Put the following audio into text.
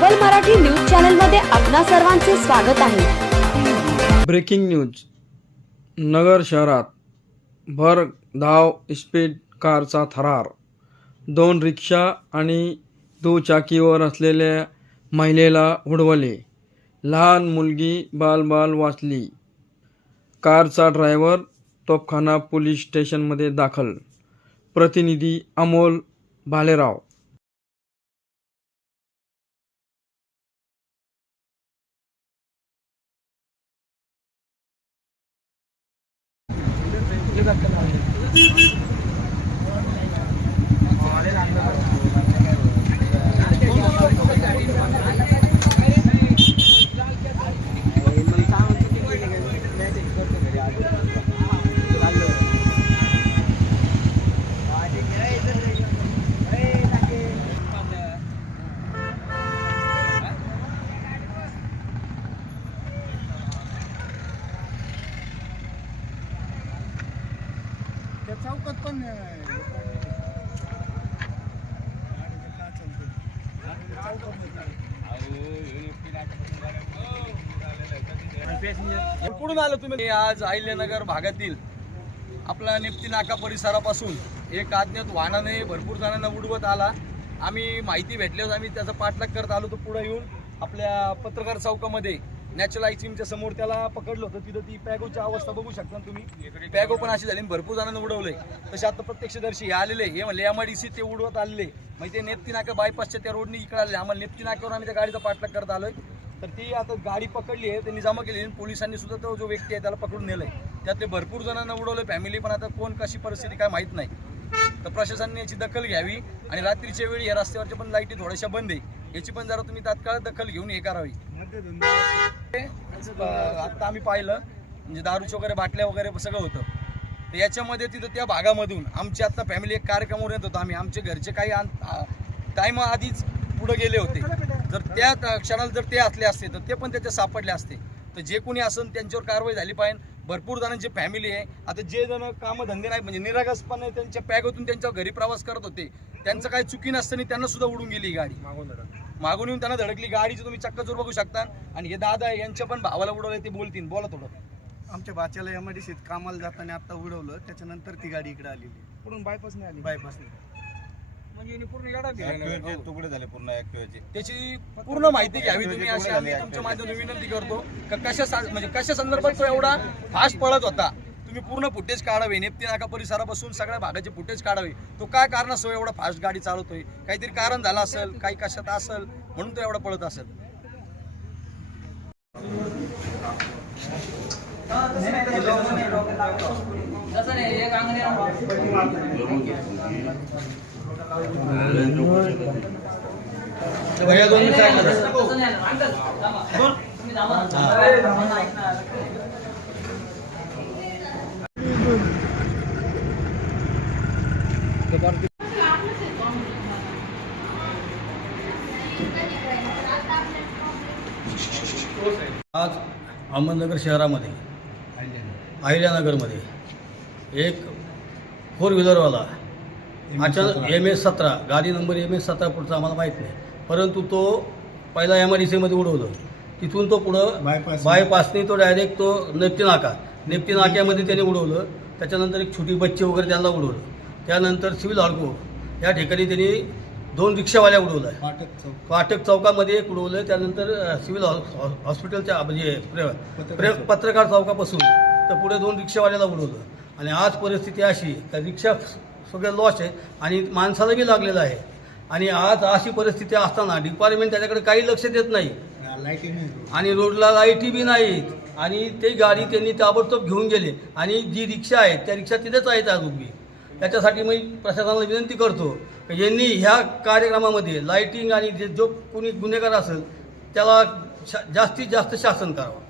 सबल Marathi news channel मध्ये आपणा सर्वांचे स्वागत आहे। Breaking news. नगर शहरात भर धाव स्पीड कारचा थरार, 2 रिक्षा आणि दुचाकीवर असलेल्या महिलेला उडवले, लहान मुलगी बाल वाचली। कारचा ड्रायव्हर तोफखाना पोलीस स्टेशनमध्ये दाखल। प्रतिनिधी अमोल भालेराव। चौकात पण कुठून आलो तुम्ही? आज अहिल्यानगर भागातील आपला निप्ती नाका परिसरापासून एक अज्ञात वाहनाने भरपूर जणांना उडवत आला। आम्ही माहिती भेटल्यावर आम्ही त्याचा पाठलाग करत आलो। तो पुढे येऊन आपल्या पत्रकार चौकामध्ये नॅचरल आयसीएमच्या समोर त्याला पकडलं होतं। तिथं ती पॅगोची अवस्था बघू शकता तुम्ही। पॅगो पण अशी झाली, भरपूर जणांना उडवलंय। तसे आता प्रत्यक्षदर्शी हे आलेले, हे म्हणले एमआयडीसी ते उडवत आलेले, म्हणजे ते नेप्ती नाका बायपासच्या त्या रोडने इकडे आले। आम्हाला नेप्ती नाक्यावर आम्ही त्या गाडीचा पाठलाग करत आलोय। तर ती आता गाडी पकडली आहे, त्यांनी जमा केली। पोलिसांनी सुद्धा तो जो व्यक्ती आहे त्याला पकडून नेलंय। त्यातले भरपूर जणांना उडवलंय फॅमिली, पण आता कोण कशी परिस्थिती काय माहीत नाही। तर प्रशासनाने याची दखल घ्यावी आणि रात्रीच्या वेळी या रस्त्यावरच्या पण लाईटी थोड्याशा बंद आहे, याची पण जरा तुम्ही तात्काळ दखल घेऊन हे करावी। आता आम्ही पाहिलं म्हणजे दारूचे वगैरे बाटल्या वगैरे सगळं होतं। तर याच्यामध्ये तिथं त्या भागामधून आमची आता फॅमिली एक कार्यक्रमावर येत होतो आम्ही। आमचे घरचे काही टाईम आधीच पुढे गेले होते। जर त्या क्षणाला जर ते असले असते तर ते पण त्याचे सापडले असते। तर जे कोणी असेल त्यांच्यावर कारवाई झाली पाहिजे। भरपूर जणांची फॅमिली आहे। आता जे जण कामधंदे नाही म्हणजे निरागसपणे त्यांच्या पॅगोतून त्यांच्या घरी प्रवास करत होते, त्यांचं काही चुकी नसताना त्यांना सुद्धा उडून गेली गाडी। मागून येऊन त्यांना धडकली गाडीची, तुम्ही चक्काचूर बघू शकता। आणि हे दादा यांच्या पण भावाला उडवलं, ते बोलतील, बोला थोडं। आमच्या बाच्याला एमआयडीसीत कामाला जाताना आता उडवलं, त्याच्यानंतर ती गाडी इकडे आलेली। पुढून बायपासने आली। बायपासने म्हणजे पूर्ण गाडा तुकडे झाले पूर्ण ऍक्टिव्हाचे। त्याची पूर्ण माहिती घ्यावी तुम्ही, अशी आम्ही तुमच्या माध्यमातून विनंती करतो। कशा संदर्भात तो एवढा फास्ट पळत होता, तुम्ही पूर्ण फुटेज काढावे। नेप्ती नाका परिसरापासून सगळ्या भागाचे फुटेज काढावे। तो काय कारणास्तव एवढा फास्ट गाडी चालवतोय, काहीतरी कारण झालं असेल, काही कशात असेल म्हणून तो एवढा पळत असेल। आज अहमदनगर शहरामध्ये अहिल्यानगरमध्ये एक 4 व्हीलरवाला अचानक MS-17 गाडी नंबर MS-17 पुढचा आम्हाला माहीत नाही, परंतु तो पहिला एमआयडीसीमध्ये उडवलं। तिथून तो पुढं बायपासने तो डायरेक्ट तो नेप्ती नाक्यामध्ये त्याने उडवलं। त्याच्यानंतर एक छोटी बच्ची वगैरे त्यांना उडवलं। त्यानंतर सिव्हिल हॉल्को या ठिकाणी त्यांनी 2 रिक्षावाल्या उडवल्या। फाटक चौकामध्ये एक उडवलं। त्यानंतर सिव्हिल हॉस्पिटलच्या म्हणजे पत्रकार चौकापासून तर पुढे 2 रिक्षावाल्याला उडवलं। आणि आज परिस्थिती अशी का रिक्षा सगळं लॉस आहे आणि माणसाला बी लागलेलं आहे। आणि आज अशी परिस्थिती असताना डिपार्टमेंट त्याच्याकडे काही लक्ष देत नाही आणि रोडला लाईटी बी नाहीत। आणि ते गाडी त्यांनी ताबडतोब घेऊन गेले आणि जी रिक्षा आहे त्या रिक्षा तिथेच आहेत आज उभी। त्याच्यासाठी मी प्रशासनाला विनंती करतो की यांनी ह्या कार्यक्रमामध्ये लाईटिंग आणि जो कोणी गुन्हेगार असेल त्याला जास्तीत जास्त शासन करावं।